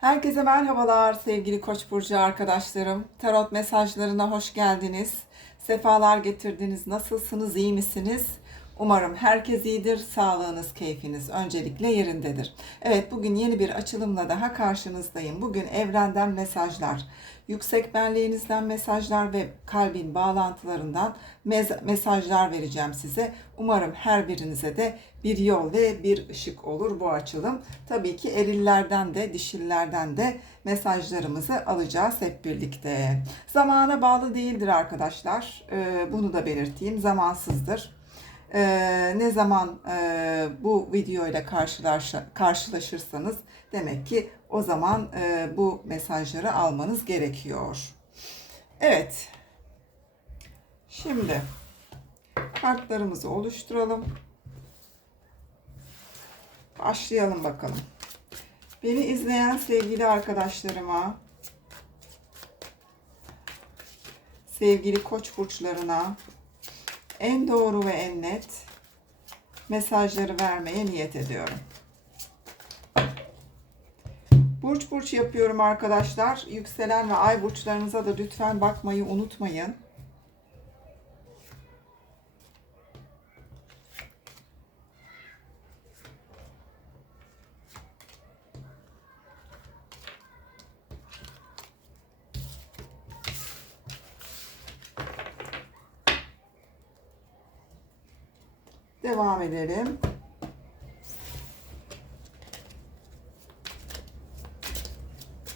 Herkese merhabalar sevgili Koç burcu arkadaşlarım. Tarot mesajlarına hoş geldiniz. Sefalar getirdiniz. Nasılsınız? iyi misiniz? Umarım herkes iyidir. Sağlığınız, keyfiniz öncelikle yerindedir. Evet, bugün yeni bir açılımla daha karşınızdayım. Bugün evrenden mesajlar, yüksek benliğinizden mesajlar ve kalbin bağlantılarından mesajlar vereceğim size. Umarım her birinize de bir yol ve bir ışık olur bu açılım. Tabii ki erillerden de dişillerden de mesajlarımızı alacağız hep birlikte. Zamana bağlı değildir arkadaşlar. Ee, bunu da belirteyim. Zamansızdır. Ee, ne zaman e, bu videoyla karşılaş- karşılaşırsanız demek ki o zaman e, bu mesajları almanız gerekiyor. Evet. Şimdi kartlarımızı oluşturalım. Başlayalım bakalım. Beni izleyen sevgili arkadaşlarıma, sevgili koç burçlarına en doğru ve en net mesajları vermeye niyet ediyorum. Burç burç yapıyorum arkadaşlar. Yükselen ve ay burçlarınıza da lütfen bakmayı unutmayın. Devam edelim.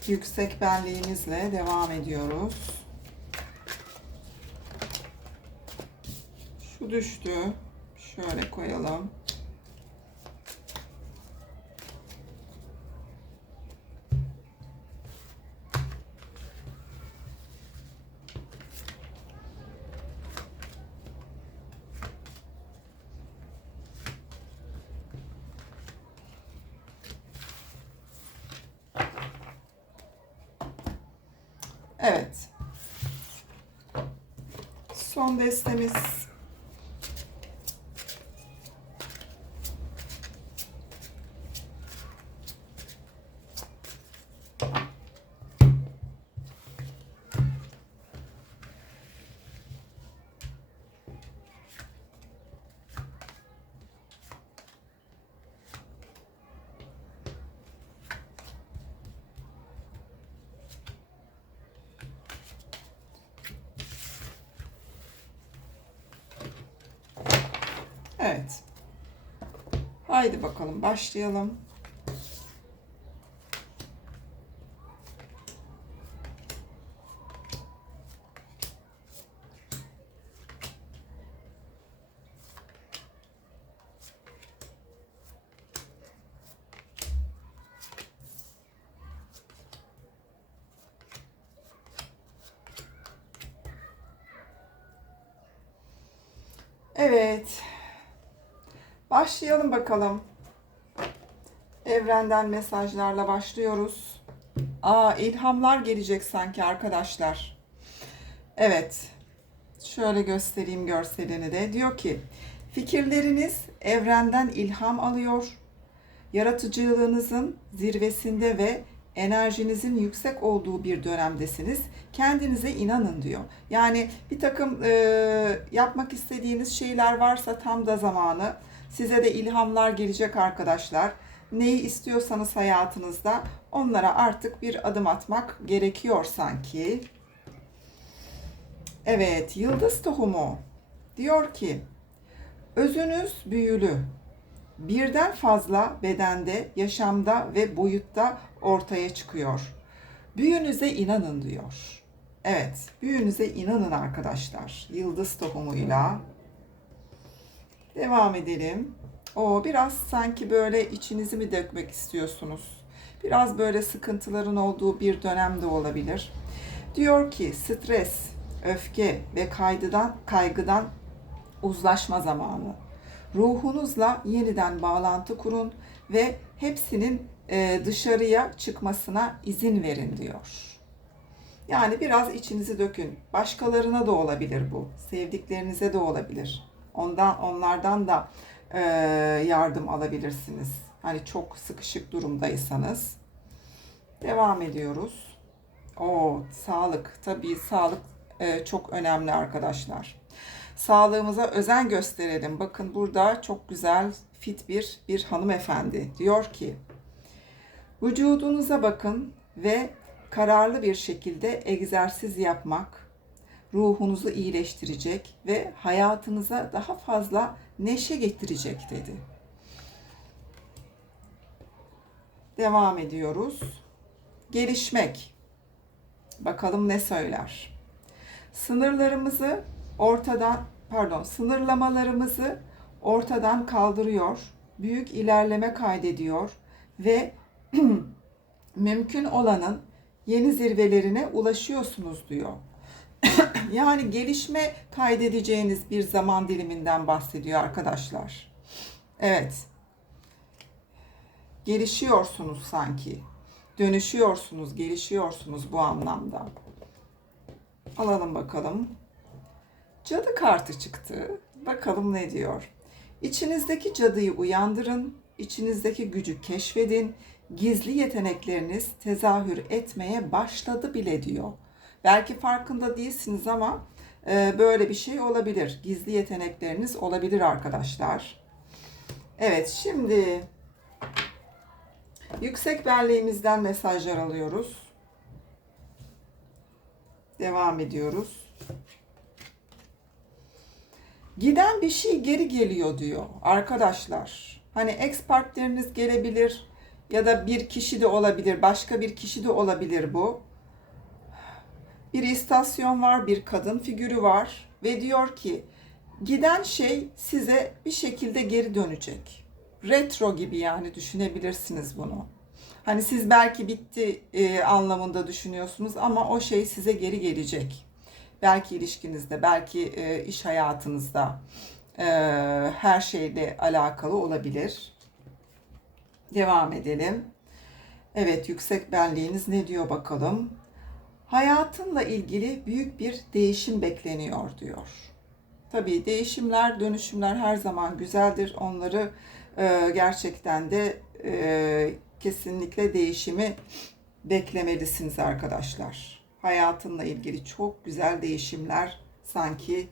Yüksek benliğimizle devam ediyoruz. Şu düştü. Şöyle koyalım. Evet. Son destemiz Evet. Haydi bakalım başlayalım. Evet. Başlayalım bakalım. Evrenden mesajlarla başlıyoruz. Aa ilhamlar gelecek sanki arkadaşlar. Evet. Şöyle göstereyim görselini de. Diyor ki fikirleriniz evrenden ilham alıyor. Yaratıcılığınızın zirvesinde ve enerjinizin yüksek olduğu bir dönemdesiniz. Kendinize inanın diyor. Yani bir takım e, yapmak istediğiniz şeyler varsa tam da zamanı. Size de ilhamlar gelecek arkadaşlar. Neyi istiyorsanız hayatınızda onlara artık bir adım atmak gerekiyor sanki. Evet, yıldız tohumu diyor ki özünüz büyülü. Birden fazla bedende, yaşamda ve boyutta ortaya çıkıyor. Büyünüze inanın diyor. Evet, büyünüze inanın arkadaşlar. Yıldız tohumuyla. Devam edelim. O biraz sanki böyle içinizi mi dökmek istiyorsunuz? Biraz böyle sıkıntıların olduğu bir dönem de olabilir. Diyor ki stres, öfke ve kaydıdan, kaygıdan uzlaşma zamanı. Ruhunuzla yeniden bağlantı kurun ve hepsinin e, dışarıya çıkmasına izin verin diyor. Yani biraz içinizi dökün. Başkalarına da olabilir bu. Sevdiklerinize de olabilir. Ondan onlardan da e, yardım alabilirsiniz. Hani çok sıkışık durumdaysanız. Devam ediyoruz. O sağlık. Tabii sağlık e, çok önemli arkadaşlar. Sağlığımıza özen gösterelim. Bakın burada çok güzel fit bir bir hanımefendi diyor ki vücudunuza bakın ve kararlı bir şekilde egzersiz yapmak ruhunuzu iyileştirecek ve hayatınıza daha fazla neşe getirecek dedi. Devam ediyoruz. Gelişmek. Bakalım ne söyler. Sınırlarımızı ortadan pardon, sınırlamalarımızı ortadan kaldırıyor. Büyük ilerleme kaydediyor ve mümkün olanın yeni zirvelerine ulaşıyorsunuz diyor. yani gelişme kaydedeceğiniz bir zaman diliminden bahsediyor arkadaşlar. Evet. Gelişiyorsunuz sanki. Dönüşüyorsunuz, gelişiyorsunuz bu anlamda. Alalım bakalım. Cadı kartı çıktı. Bakalım ne diyor. İçinizdeki cadıyı uyandırın, içinizdeki gücü keşfedin, gizli yetenekleriniz tezahür etmeye başladı bile diyor. Belki farkında değilsiniz ama e, böyle bir şey olabilir. Gizli yetenekleriniz olabilir arkadaşlar. Evet şimdi yüksek benliğimizden mesajlar alıyoruz. Devam ediyoruz. Giden bir şey geri geliyor diyor arkadaşlar. Hani ex partneriniz gelebilir ya da bir kişi de olabilir, başka bir kişi de olabilir bu. Bir istasyon var, bir kadın figürü var ve diyor ki giden şey size bir şekilde geri dönecek. Retro gibi yani düşünebilirsiniz bunu. Hani siz belki bitti e, anlamında düşünüyorsunuz ama o şey size geri gelecek. Belki ilişkinizde, belki e, iş hayatınızda e, her şeyle alakalı olabilir. Devam edelim. Evet, yüksek benliğiniz ne diyor bakalım? Hayatınla ilgili büyük bir değişim bekleniyor diyor. Tabii değişimler, dönüşümler her zaman güzeldir. Onları e, gerçekten de e, kesinlikle değişimi beklemelisiniz arkadaşlar. Hayatınla ilgili çok güzel değişimler sanki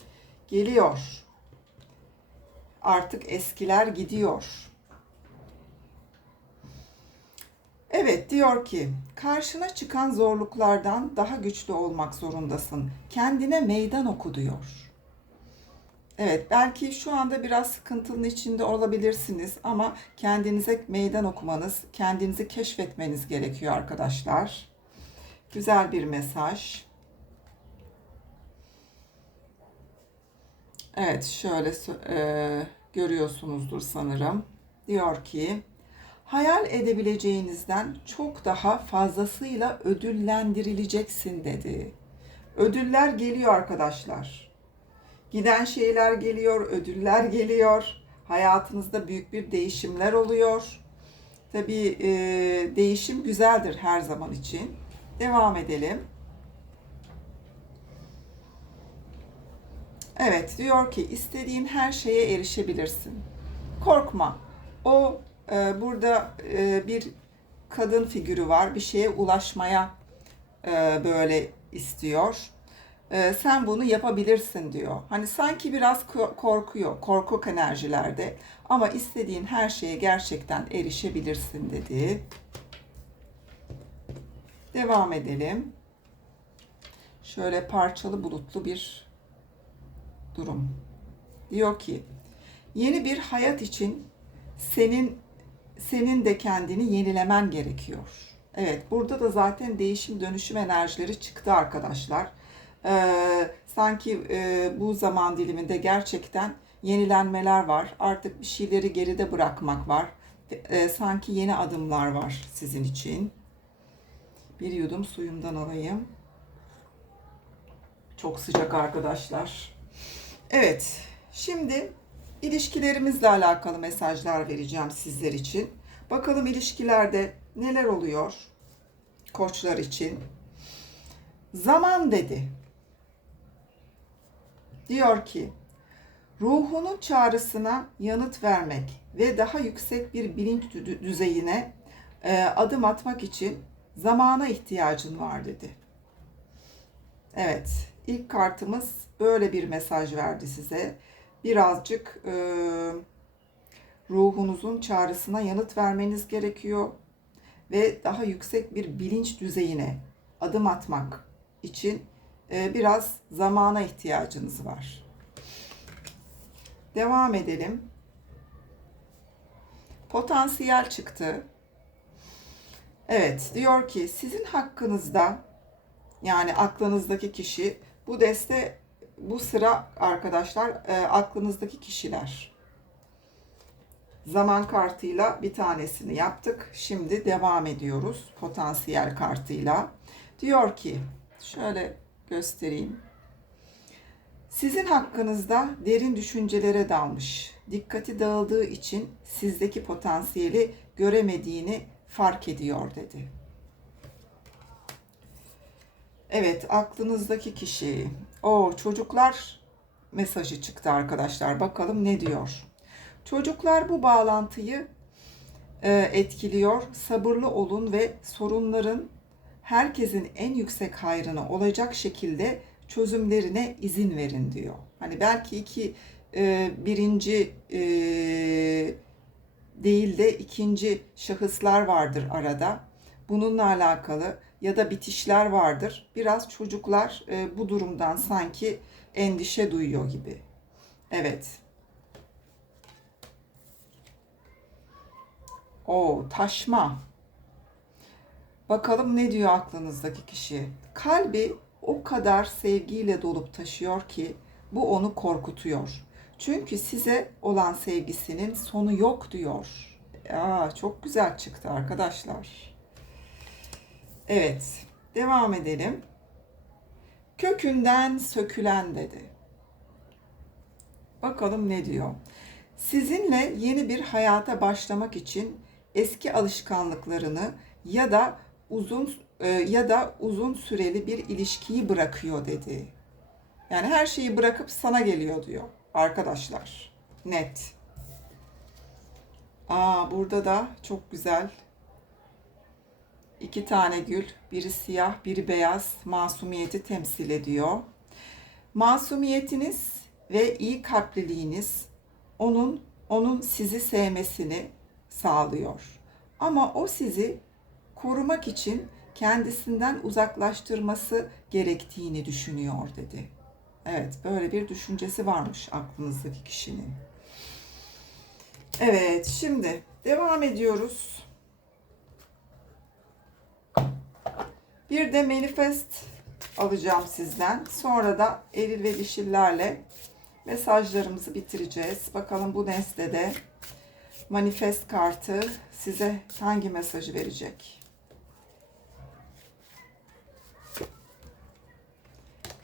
geliyor. Artık eskiler gidiyor. Evet diyor ki karşına çıkan zorluklardan daha güçlü olmak zorundasın. Kendine meydan oku diyor. Evet belki şu anda biraz sıkıntının içinde olabilirsiniz ama kendinize meydan okumanız, kendinizi keşfetmeniz gerekiyor arkadaşlar. Güzel bir mesaj. Evet şöyle e, görüyorsunuzdur sanırım. Diyor ki hayal edebileceğinizden çok daha fazlasıyla ödüllendirileceksin dedi. Ödüller geliyor arkadaşlar. Giden şeyler geliyor, ödüller geliyor. Hayatınızda büyük bir değişimler oluyor. Tabii e, değişim güzeldir her zaman için. Devam edelim. Evet diyor ki istediğin her şeye erişebilirsin. Korkma. O e, burada e, bir kadın figürü var. Bir şeye ulaşmaya e, böyle istiyor. E, sen bunu yapabilirsin diyor. Hani sanki biraz korkuyor. Korkuk enerjilerde. Ama istediğin her şeye gerçekten erişebilirsin dedi. Devam edelim. Şöyle parçalı bulutlu bir durum. Diyor ki yeni bir hayat için senin senin de kendini yenilemen gerekiyor. Evet burada da zaten değişim dönüşüm enerjileri çıktı arkadaşlar. Ee, sanki e, bu zaman diliminde gerçekten yenilenmeler var. Artık bir şeyleri geride bırakmak var. E, sanki yeni adımlar var sizin için. Bir yudum suyumdan alayım. Çok sıcak arkadaşlar. Evet, şimdi ilişkilerimizle alakalı mesajlar vereceğim sizler için. Bakalım ilişkilerde neler oluyor koçlar için. Zaman dedi. Diyor ki, ruhunun çağrısına yanıt vermek ve daha yüksek bir bilinç düzeyine e, adım atmak için Zamana ihtiyacın var dedi. Evet, ilk kartımız böyle bir mesaj verdi size. Birazcık e, ruhunuzun çağrısına yanıt vermeniz gerekiyor ve daha yüksek bir bilinç düzeyine adım atmak için e, biraz zamana ihtiyacınız var. Devam edelim. Potansiyel çıktı. Evet, diyor ki sizin hakkınızda yani aklınızdaki kişi bu deste bu sıra arkadaşlar e, aklınızdaki kişiler. Zaman kartıyla bir tanesini yaptık. Şimdi devam ediyoruz potansiyel kartıyla. Diyor ki şöyle göstereyim. Sizin hakkınızda derin düşüncelere dalmış. Dikkati dağıldığı için sizdeki potansiyeli göremediğini fark ediyor dedi. Evet, aklınızdaki kişi. O çocuklar mesajı çıktı arkadaşlar. Bakalım ne diyor. Çocuklar bu bağlantıyı e, etkiliyor. Sabırlı olun ve sorunların herkesin en yüksek hayrına olacak şekilde çözümlerine izin verin diyor. Hani belki iki e, birinci e, değil de ikinci şahıslar vardır arada. Bununla alakalı ya da bitişler vardır. Biraz çocuklar e, bu durumdan sanki endişe duyuyor gibi. Evet. O taşma. Bakalım ne diyor aklınızdaki kişi. Kalbi o kadar sevgiyle dolup taşıyor ki bu onu korkutuyor. Çünkü size olan sevgisinin sonu yok diyor. Aa, çok güzel çıktı arkadaşlar. Evet, devam edelim. Kökünden sökülen dedi. Bakalım ne diyor. Sizinle yeni bir hayata başlamak için eski alışkanlıklarını ya da uzun e, ya da uzun süreli bir ilişkiyi bırakıyor dedi. Yani her şeyi bırakıp sana geliyor diyor arkadaşlar. Net. Aa burada da çok güzel iki tane gül, biri siyah, biri beyaz masumiyeti temsil ediyor. Masumiyetiniz ve iyi kalpliliğiniz onun onun sizi sevmesini sağlıyor. Ama o sizi korumak için kendisinden uzaklaştırması gerektiğini düşünüyor dedi. Evet, böyle bir düşüncesi varmış aklınızdaki kişinin. Evet, şimdi devam ediyoruz. Bir de manifest alacağım sizden. Sonra da eril ve dişillerle mesajlarımızı bitireceğiz. Bakalım bu destede manifest kartı size hangi mesajı verecek?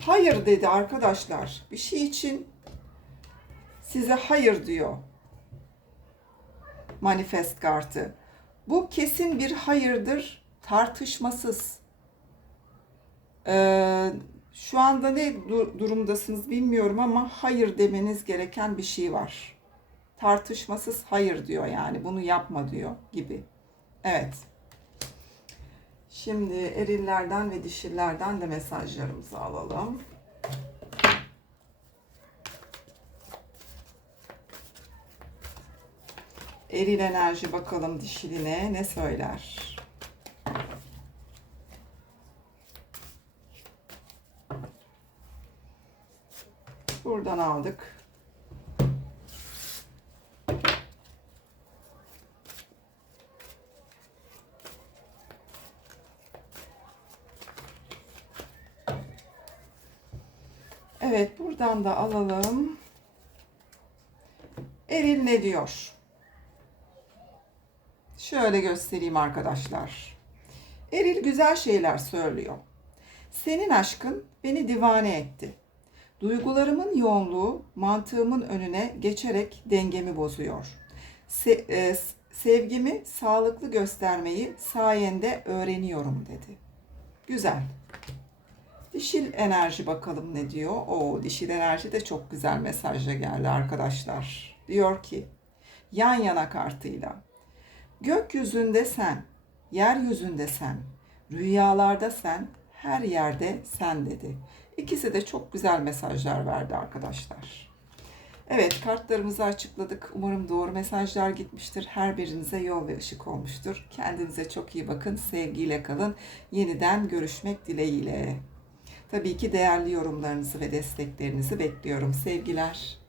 Hayır dedi arkadaşlar. Bir şey için size hayır diyor. Manifest kartı. Bu kesin bir hayırdır, tartışmasız. Ee, şu anda ne du- durumdasınız bilmiyorum ama hayır demeniz gereken bir şey var. Tartışmasız hayır diyor yani bunu yapma diyor gibi. Evet. Şimdi erillerden ve dişillerden de mesajlarımızı alalım. Eril enerji bakalım dişiline ne söyler? Buradan aldık. Evet, buradan da alalım. Eril ne diyor? Şöyle göstereyim arkadaşlar. Eril güzel şeyler söylüyor. Senin aşkın beni divane etti. Duygularımın yoğunluğu mantığımın önüne geçerek dengemi bozuyor. Se- e, sevgimi sağlıklı göstermeyi sayende öğreniyorum dedi. Güzel. Dişil enerji bakalım ne diyor. O dişil enerji de çok güzel mesajla geldi arkadaşlar. Diyor ki yan yana kartıyla gökyüzünde sen, yeryüzünde sen, Rüyalarda sen, her yerde sen dedi. İkisi de çok güzel mesajlar verdi arkadaşlar. Evet kartlarımızı açıkladık. Umarım doğru mesajlar gitmiştir. Her birinize yol ve ışık olmuştur. Kendinize çok iyi bakın. Sevgiyle kalın. Yeniden görüşmek dileğiyle. Tabii ki değerli yorumlarınızı ve desteklerinizi bekliyorum. Sevgiler.